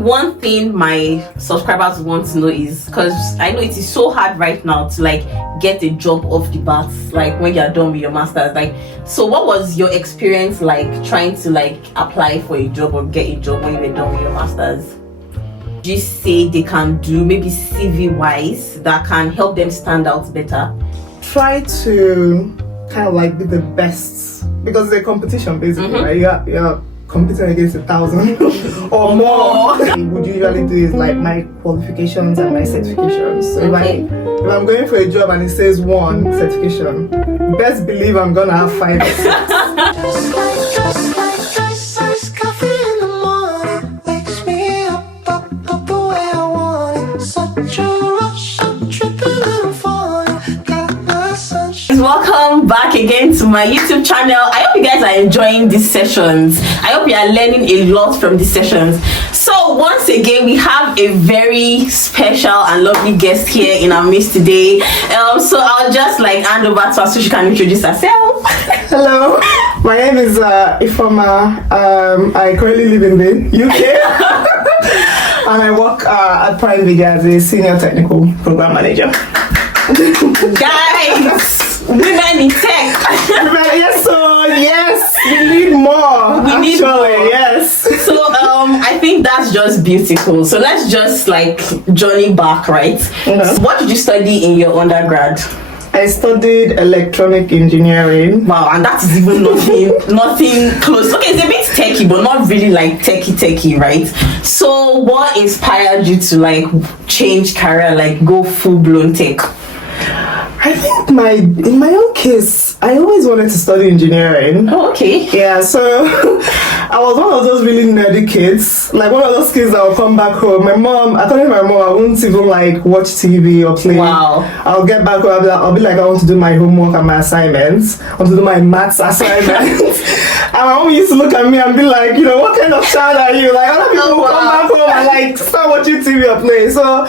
one thing my subscribers want to know is, because I know it is so hard right now to like get a job off the bat, like when you're done with your masters. Like, so what was your experience like trying to like apply for a job or get a job when you were done with your masters? Do you say they can do maybe CV wise that can help them stand out better? Try to kind of like be the best, because it's a competition basically, right? You're competing against 1,000 or more. What we usually do is like my qualifications and my certifications. So if I'm going for a job and it says 1 certification, best believe I'm gonna have 5 or 6. Welcome back again to my YouTube channel. I hope you guys are enjoying these sessions. I hope you are learning a lot from these sessions. So once again, we have a very special and lovely guest here in our midst today. So I'll just like hand over to her so she can introduce herself. Hello, my name is Ifoma. I currently live in the UK. And I work at Prime Video as a senior technical program manager. Guys, women in tech. Yes, we need more. We need more. Yes. So I think that's just beautiful. So let's just like journey back, right? So what did you study in your undergrad? I studied electronic engineering. Wow, and that is even nothing close. Okay, it's a bit techy, but not really like techy, right? So what inspired you to like change career, like go full-blown tech? I think in my own case, I always wanted to study engineering. Oh, okay. Yeah, so I was one of those really nerdy kids. Like one of those kids that will come back home. I told my mom I wouldn't even like watch TV or play. Wow. I'll get back home, I'll be like, I want to do my homework and my assignments. I want to do my maths assignments. And my mom used to look at me and be like, you know, what kind of child are you? Like other people will come back home and like start watching TV or play. So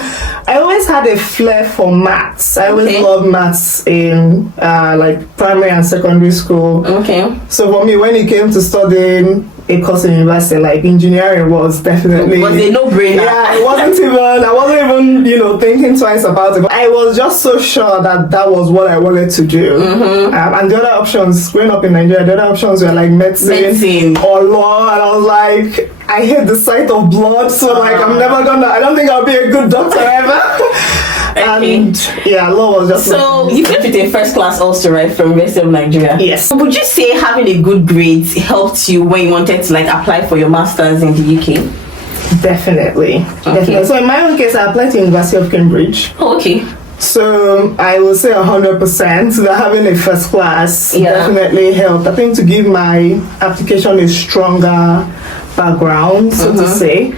I always had a flair for maths. I always loved maths in like primary and secondary school. Okay. So for me, when it came to studying a course in university, like engineering was definitely was a no-brainer. Yeah, I wasn't even thinking twice about it. But I was just so sure that was what I wanted to do. And the other options, growing up in Nigeria, the other options were like medicine or law, and I was like, I hate the sight of blood, so like I don't think I'll be a good doctor ever. And yeah, law was just so you finished with a first class also, right, from University of Nigeria? Yes. Would you say having a good grade helped you when you wanted to like apply for your masters in the UK? Definitely. So in my own case, I applied to University of Cambridge. Oh, okay. So I will say 100% that having a first class definitely helped. I think to give my application a stronger background, so to say.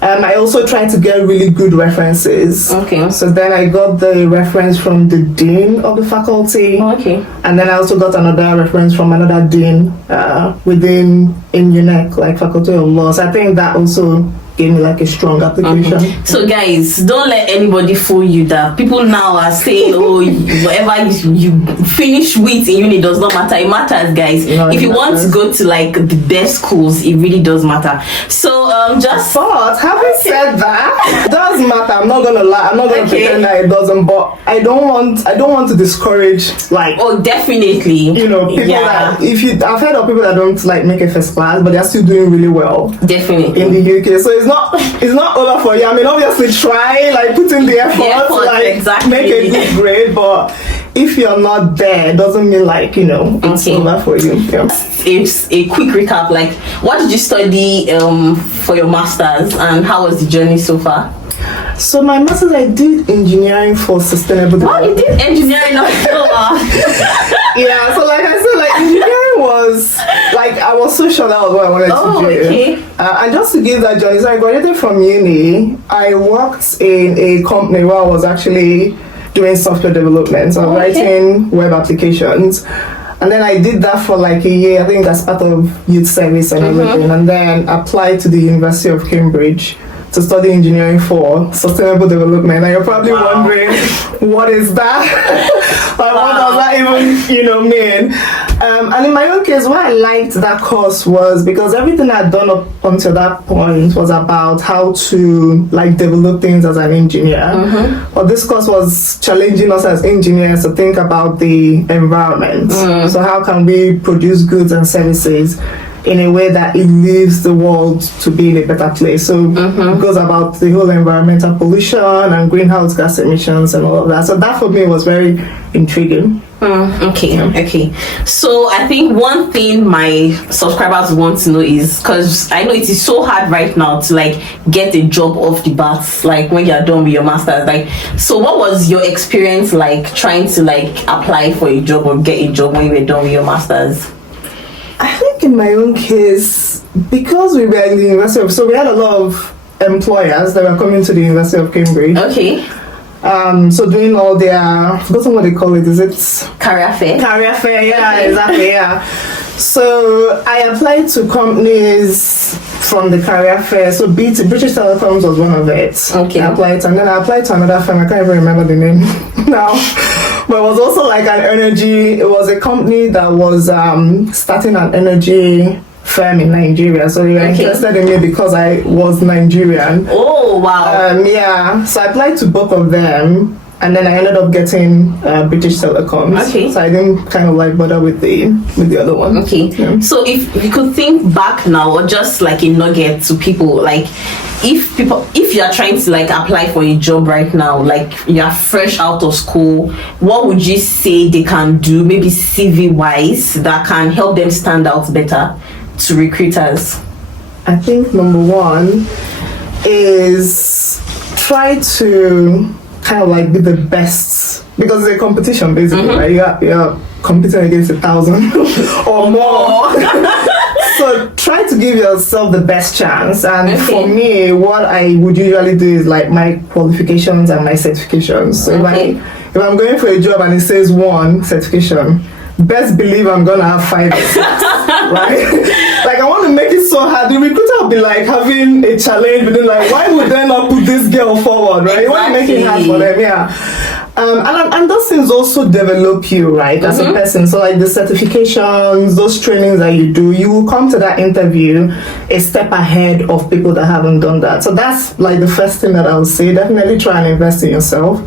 I also tried to get really good references. Okay. So then I got the reference from the dean of the faculty. Okay. And then I also got another reference from another dean in UNEC, like Faculty of Law. So I think that also gave me like a strong application. So guys, don't let anybody fool you that people now are saying, oh, whatever you finish with in uni does not matter. It matters, guys. No, if you want to go to like the best schools, it really does matter. So having said that, it does matter. I'm not gonna lie. I'm not gonna pretend that it doesn't. But I don't want to discourage like. Oh, definitely. People that I've heard of people that don't like make a first class, but they're still doing really well. Definitely. In the UK, so it's not over for you. I mean, obviously try, like put in the effort, like make a good grade, but if you're not there, it doesn't mean like, it's over for you. Yeah. It's a quick recap, like what did you study for your masters and how was the journey so far? So my masters, I did engineering for sustainable development. Oh, you did engineering Yeah, so like I said, like engineering was like, I was so sure that was what I wanted to do. Okay. And just to give that journey, so I graduated from uni. I worked in a company where I was actually doing software development. So I was writing web applications. And then I did that for like a year. I think that's part of youth service and everything. And then applied to the University of Cambridge to study engineering for sustainable development. And you're probably wondering, what is that? Like, what does that even, mean? And in my own case, why I liked that course was because everything I'd done up until that point was about how to like develop things as an engineer. But this course was challenging us as engineers to think about the environment. So how can we produce goods and services in a way that it leaves the world to be in a better place. So it goes about the whole environmental pollution and greenhouse gas emissions and all of that. So that for me was very intriguing. Okay. So I think one thing my subscribers want to know is, because I know it is so hard right now to like get a job off the bat, like when you're done with your master's. Like, so what was your experience like trying to like apply for a job or get a job when you were done with your master's? I think in my own case, because we were in the University of, so we had a lot of employers that were coming to the University of Cambridge. Okay. So doing all their, I've forgotten what they call it, is it? Career fair? Career fair, yeah, okay. Exactly, yeah. So I applied to companies from the career fair. So British Telecoms was one of it. Okay. I applied, and then I applied to another firm, I can't even remember the name now. But it was also like an energy, it was a company that was starting an energy firm in Nigeria. So they were interested in me because I was Nigerian. Oh, wow. Yeah, so I applied to both of them. And then I ended up getting British Telecoms. Okay. So I didn't kind of like bother with the other one. Okay. Yeah. So if you could think back now, or just like a nugget to people, like if you are trying to like apply for a job right now, like you are fresh out of school, what would you say they can do, maybe CV wise, that can help them stand out better to recruiters? I think number one is try to kind of like be the best, because it's a competition basically, right? You're competing against 1,000 or more. So try to give yourself the best chance. And for me, what I would usually do is like my qualifications and my certifications. So if I'm going for a job and it says 1 certification, best believe I'm gonna have 5 or 6, right? Like I want to make it so hard. The recruiter will be like having a challenge within, like, why would they not put this girl forward, right? You want to make it hard for them, yeah. And those things also develop you, right, as a person. So like the certifications, those trainings that you do, you will come to that interview a step ahead of people that haven't done that. So that's like the first thing that I would say. Definitely try and invest in yourself.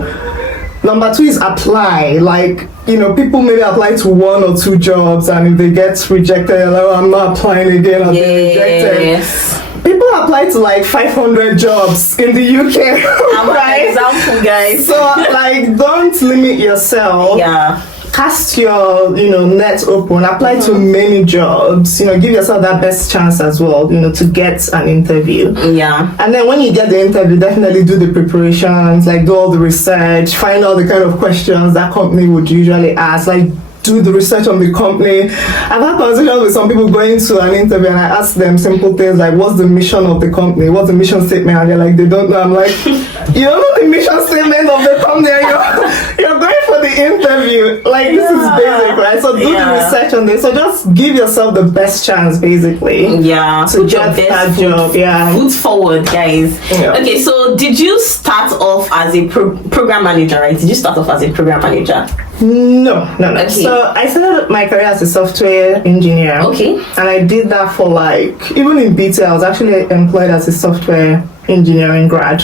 Number 2 is apply. Like, you know, people maybe apply to 1 or 2 jobs, and if they get rejected, they're like, oh, I'm not applying again, I've been rejected. People apply to like 500 jobs in the UK. I'm an example, guys. So like, don't limit yourself. Yeah. Cast your, net open, apply to many jobs, give yourself that best chance as well, to get an interview. Yeah. And then when you get the interview, definitely do the preparations, like do all the research, find out the kind of questions that company would usually ask, like do the research on the company. I've had conversations with some people going to an interview and I ask them simple things like, what's the mission of the company? What's the mission statement? And they're like, they don't know. I'm like, you don't know the mission statement of the company and you're going for the interview. Like, this is basic, right? So do the research on this. So just give yourself the best chance, basically. Yeah. To get that job. Yeah. Foot forward, guys. Yeah. Okay, so did you start off as a program manager, right? Did you start off as a program manager? No. Okay. So I started my career as a software engineer. Okay. And I did that for like, even in BT, I was actually employed as a software engineering grad.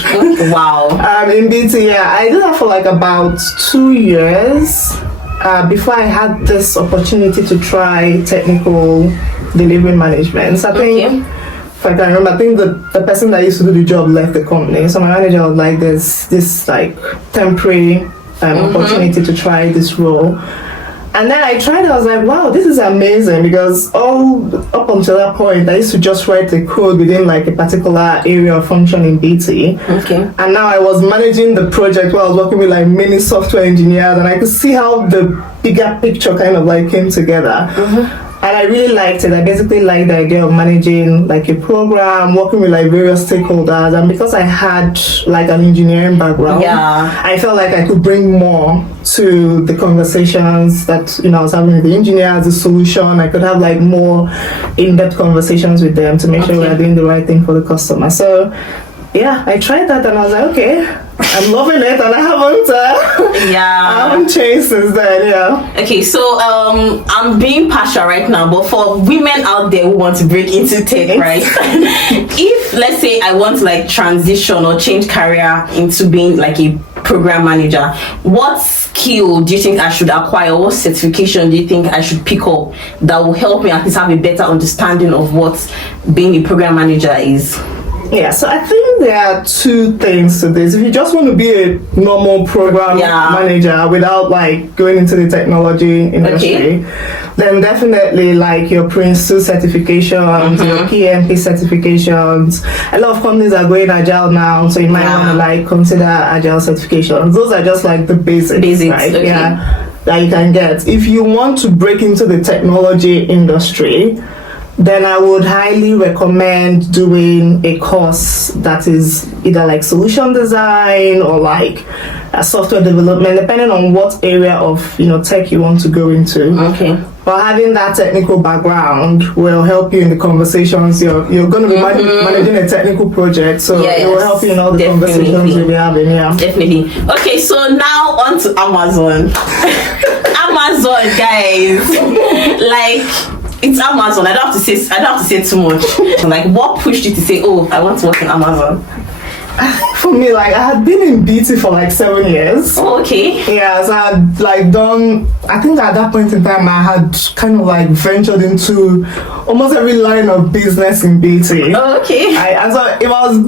Wow. In BT, yeah, I did that for like about 2 years before I had this opportunity to try technical delivery management. So I think, if I can remember, I think the person that used to do the job left the company. So my manager was like, there's this like temporary opportunity to try this role. And then I tried it, I was like, wow, this is amazing, because up until that point, I used to just write the code within like a particular area or function in BT. Okay. And now I was managing the project where I was working with like many software engineers, and I could see how the bigger picture kind of like came together. And I really liked it. I basically liked the idea of managing like a program, working with like various stakeholders, and because I had like an engineering background, I felt like I could bring more to the conversations that I was having with the engineers, the solution. I could have like more in-depth conversations with them to make sure we are doing the right thing for the customer. So yeah, I tried that and I was like, okay, I'm loving it, and I haven't changed since then. Yeah. Okay, so I'm being partial right now, but for women out there who want to break into tech, right? If let's say I want to like transition or change career into being like a program manager, what skill do you think I should acquire? What certification do you think I should pick up that will help me at least have a better understanding of what being a program manager is? Yeah, so I think there are two things to this. If you just want to be a normal program manager without like going into the technology industry, then definitely like your Prince 2 certifications, your PMP certifications. A lot of companies are going agile now, so you might want to like consider agile certifications. Those are just like the basics, right? Okay. Yeah, that you can get. If you want to break into the technology industry, then I would highly recommend doing a course that is either like solution design or like software development, depending on what area of tech you want to go into. Okay. But having that technical background will help you in the conversations. You're going to be managing a technical project, so it will help you in all the conversations you'll be having. Yeah, definitely. Okay, so now on to Amazon. Amazon, guys, like. It's Amazon. I don't have to say too much. Like, what pushed you to say, "Oh, I want to work in Amazon"? For me, like, I had been in beauty for like 7 years. Oh, okay. Yeah, so I had like done. I think at that point in time, I had kind of like ventured into almost every line of business in beauty. Oh, okay. And so if I was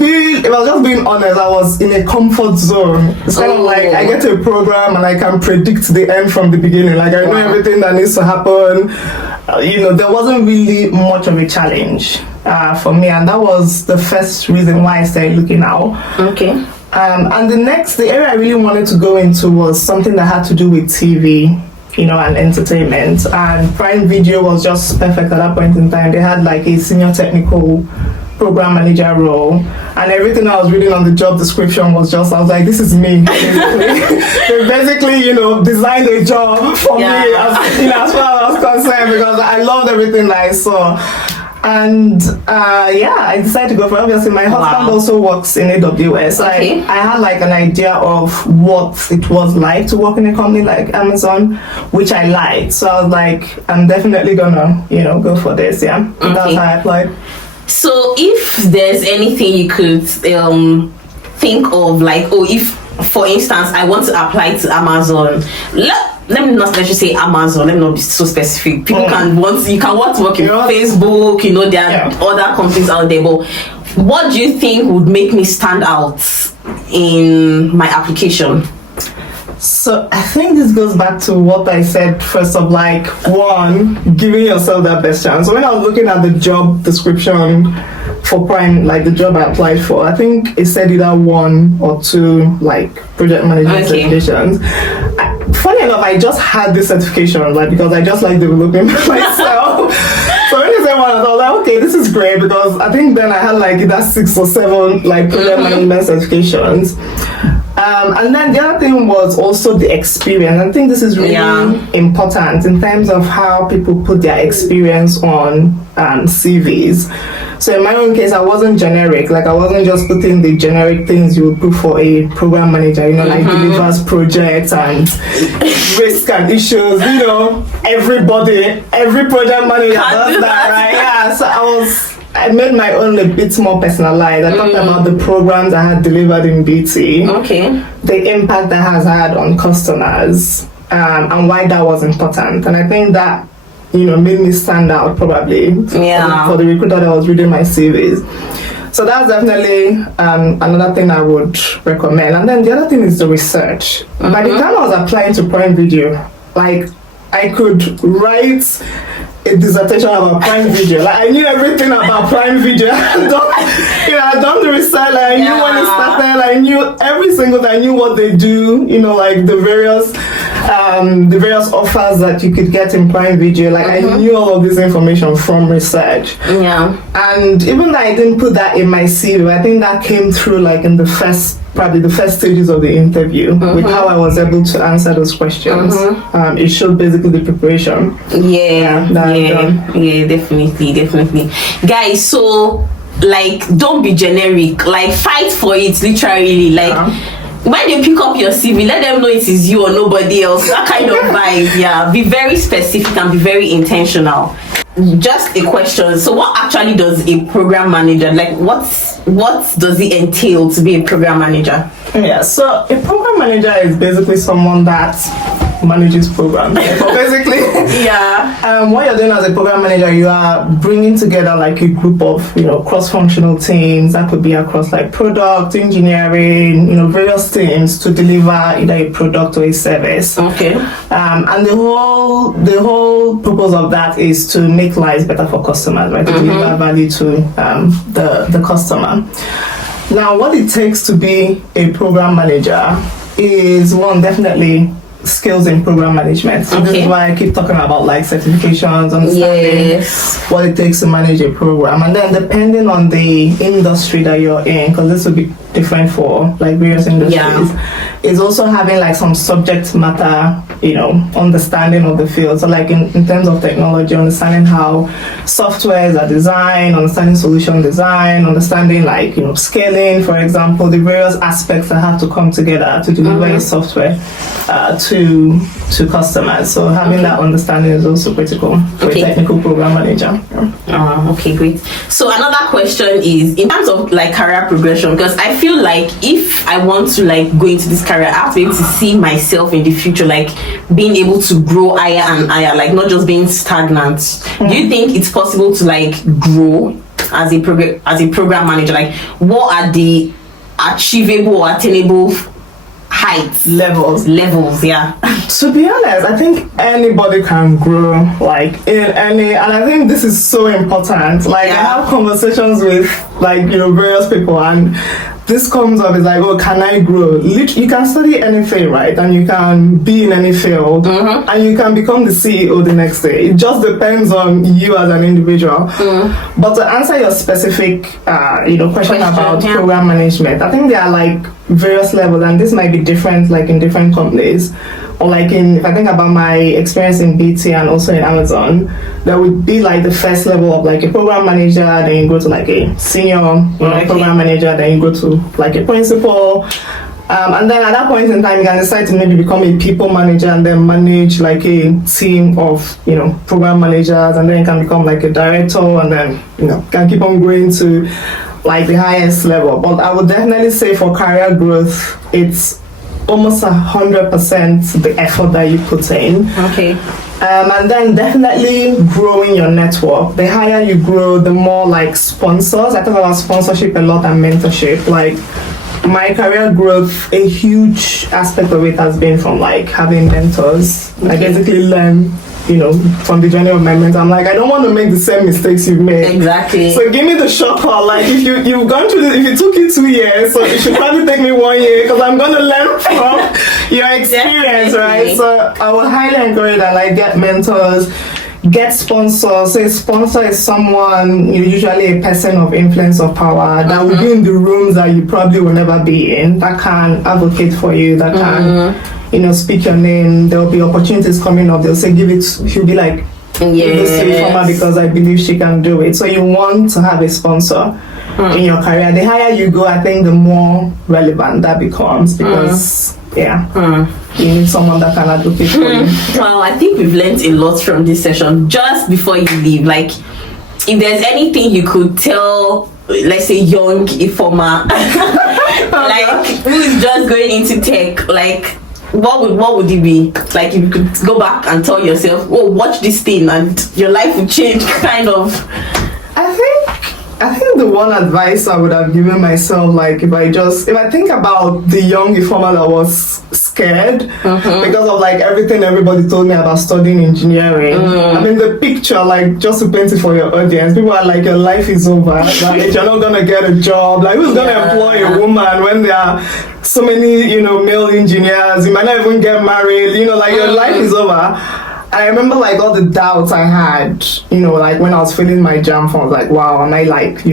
just being honest, I was in a comfort zone. It's kind of like I get to a program and I can predict the end from the beginning. Like I know everything that needs to happen. There wasn't really much of a challenge for me, and that was the first reason why I started looking out. Okay. And the area I really wanted to go into was something that had to do with TV, and entertainment. And Prime Video was just perfect at that point in time. They had like a senior technical program manager role, and everything I was reading on the job description was just, I was like, this is me. They basically, designed a job for me as far as I was concerned, because I loved everything that I saw. And I decided to go for it. Obviously my husband also works in AWS, so I had like an idea of what it was like to work in a company like Amazon, which I liked. So I was like, I'm definitely gonna go for this. That's how I applied. So if there's anything you could think of, like, if for instance I want to apply to Amazon, let me not just say Amazon, let me not be so specific. People you can want to work in Facebook, there are other companies out there, but what do you think would make me stand out in my application? So I think this goes back to what I said first, of like, one, giving yourself that best chance. So when I was looking at the job description for Prime, like the job I applied for, I think it said either 1 or 2 like project management certifications. Funny enough, I just had this certification because I just like developing myself. So when you say 1, I was like, okay, this is great, because I think then I had like either 6 or 7 like project management certifications. And then the other thing was also the experience. I think this is really important in terms of how people put their experience on CVs. So in my own case, I wasn't generic. Like I wasn't just putting the generic things you would put for a program manager, like delivers projects and risk and issues. Every project manager does that, right? Yeah. So I made my own a bit more personalized. I talked about the programs I had delivered in BT, the impact that has had on customers, and why that was important. And I think that, made me stand out probably for the recruiter that was reading my CVs. So that's definitely another thing I would recommend. And then the other thing is the research. By the time I was applying to Prime Video, like I could write a dissertation about Prime Video. Like I knew everything about Prime Video. I'd done the research. Like, I knew when it started. I knew every single thing. I knew what they do. Like the various offers that you could get in Prime Video. Like I knew all of this information from research. Yeah. And even though I didn't put that in my CV, I think that came through like in the first stages of the interview with how I was able to answer those questions. It showed basically the preparation. Yeah, definitely. Guys, so like, don't be generic. Like, fight for it, literally. Like, when they pick up your CV, let them know it is you or nobody else. That kind of vibe, yeah. Be very specific and be very intentional. Just a question. So, what actually does a program manager, like, what does it entail to be a program manager? Yeah, so a program manager is basically someone that manages programs. But basically, what you're doing as a program manager, you are bringing together like a group of, cross-functional teams that could be across like product, engineering, various teams to deliver either a product or a service. Okay. And the whole purpose of that is to make lives better for customers, right? To deliver value to the customer. Now, what it takes to be a program manager is, one, definitely skills in program management. So this is why I keep talking about like certifications, understanding what it takes to manage a program, and then depending on the industry that you're in, because this will be different for like various industries, is also having like some subject matter, understanding of the field. So like in terms of technology, understanding how softwares are designed, understanding solution design, understanding like, scaling, for example, the various aspects that have to come together to deliver a software to customers. So having that understanding is also critical for a technical program manager. Okay, great. So another question is in terms of like career progression, because I feel like if I want to like go into this career, I have to be able to see myself in the future, like being able to grow higher and higher, like not just being stagnant. Do you think it's possible to like grow as a program manager? Like, what are the achievable or attainable heights, levels, yeah? To be honest, I think anybody can grow like in any, and I think this is so important. Like I have conversations with like various people, and this comes up is like, oh, can I grow? You can study anything, right? And you can be in any field, and you can become the CEO the next day. It just depends on you as an individual. But to answer your specific, question about program management, I think there are like various levels, and this might be different, like in different companies. Or like if I think about my experience in BT and also in Amazon, there would be like the first level of like a program manager, then you go to like a senior program manager, then you go to like a principal. And then at that point in time, you can decide to maybe become a people manager and then manage like a team of, program managers, and then you can become like a director, and then, can keep on going to like the highest level. But I would definitely say for career growth, it's almost 100% the effort that you put in. Okay. And then definitely growing your network. The higher you grow, the more like sponsors. I talk about sponsorship a lot and mentorship. Like my career growth, a huge aspect of it has been from like having mentors. I basically learn, from the journey of my mentor. I'm like, I don't want to make the same mistakes you've made. Exactly. So give me the shocker. Like if you've gone through this, if it took you 2 years, so it should probably take me 1 year, because I'm going to learn from your experience, right? So I would highly encourage that, like, get mentors, get sponsors. So a sponsor is someone, usually a person of influence or power that will be in the rooms that you probably will never be in, that can advocate for you, that can speak your name. There will be opportunities coming up. They'll say, he'll be like, this reformer because I believe she can do it. So you want to have a sponsor in your career. The higher you go, I think the more relevant that becomes, because you need someone that can advocate for you. Well, I think we've learned a lot from this session. Just before you leave, like, if there's anything you could tell, let's say, young informer, like, who is just going into tech, like, what would it be? Like, if you could go back and tell yourself, oh, watch this thing and your life would change, kind of. I think the one advice I would have given myself, like if I think about the young informer that was scared because of like everything everybody told me about studying engineering. I mean, the picture, like, just to paint it for your audience, people are like, your life is over, like you're not gonna get a job, like who's gonna employ a woman when there are so many, male engineers, you might not even get married, like your life is over. I remember like all the doubts I had, like when I was filling my jam form, I was like, wow, am I like,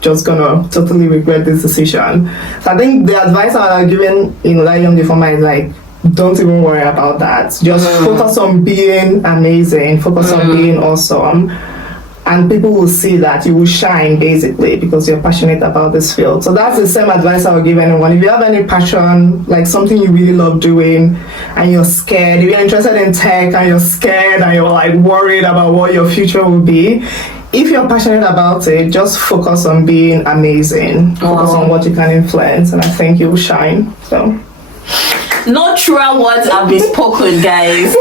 just gonna totally regret this decision? So I think the advice I would have given, that young informer is like, don't even worry about that. Just focus on being amazing, focus on being awesome. and people will see that you will shine basically because you're passionate about this field. So that's the same advice I would give anyone. If you have any passion, like something you really love doing and you're scared, if you're interested in tech and you're scared and you're like worried about what your future will be, if you're passionate about it, just focus on being amazing. Focus on what you can influence, and I think you'll shine. So no truer words have been spoken, guys.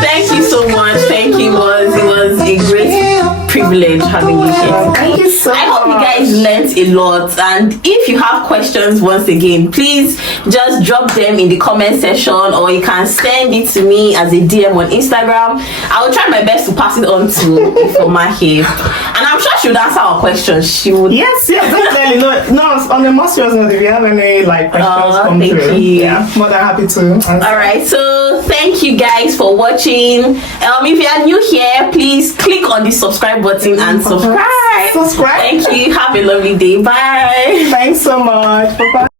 Thank you so much. Thank you. It was a great privilege having you here. Thank you so much. I hope you guys learned a lot, and if you have questions, once again, please just drop them in the comment section, or you can send it to me as a DM on Instagram. I will try my best to pass it on to Ifoma here, and I'm sure she would answer our questions. She would. Yes, definitely. No, on the most serious note, if you have any questions, come thank through. you. Yeah, more than happy to answer. All right, so thank you guys for watching. If you are new here, please click on the subscribe button and subscribe. Subscribe. Thank you. Have a lovely day. Bye. Thanks so much. Bye-bye.